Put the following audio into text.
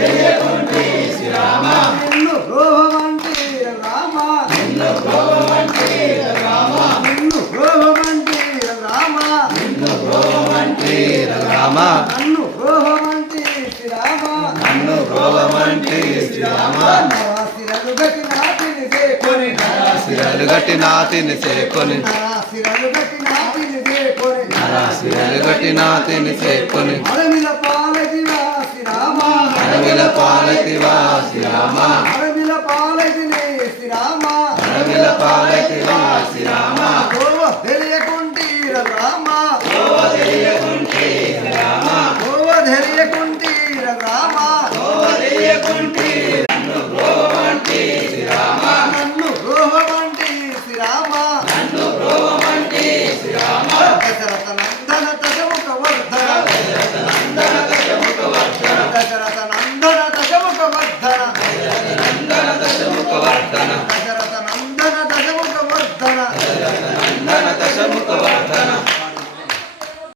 తెలియకుంటి శ్రీరామ నిన్ను రోహమంటి రామ నిన్ను ప్రోభమంటి రామ నిన్ను రోహమంటి రామ నిన్ను ప్రోభమంటి రామ నన్ను రోహమంటి శ్రీరామ నన్ను ప్రోభమంటి శ్రీరామ నరాశిరలు గట్టి నాటిని చేకొని నరాశిరలు గట్టి నాతిని చేకొని నరాశిరలు గట్టి నాటిని చేకొని నరాశిరలు గట్టి నాతిని చేకొని అడవిల పాలకివా శ్రీరామ అడవిల పాలకివా శ్రీరామ అడవిల పాలకినే శ్రీరామ అడవిల పాలకివా శ్రీరామ గోవ తెలియకుంటి రామ గోవ తెలియకుంటి రామ గోవ తెలియకుంటి రామ గోవ తెలియకుంటి నన్ను ప్రోభమంటి శ్రీరామ నన్ను రోహమంటి శ్రీరామ నన్ను ప్రోభమంటి శ్రీరామ దశరథ నందన దశముఖ వర్ధన నందన దశముఖ వర్ధన దశరథ నందన దశముఖ వర్ధన నందన దశముఖ వర్ధన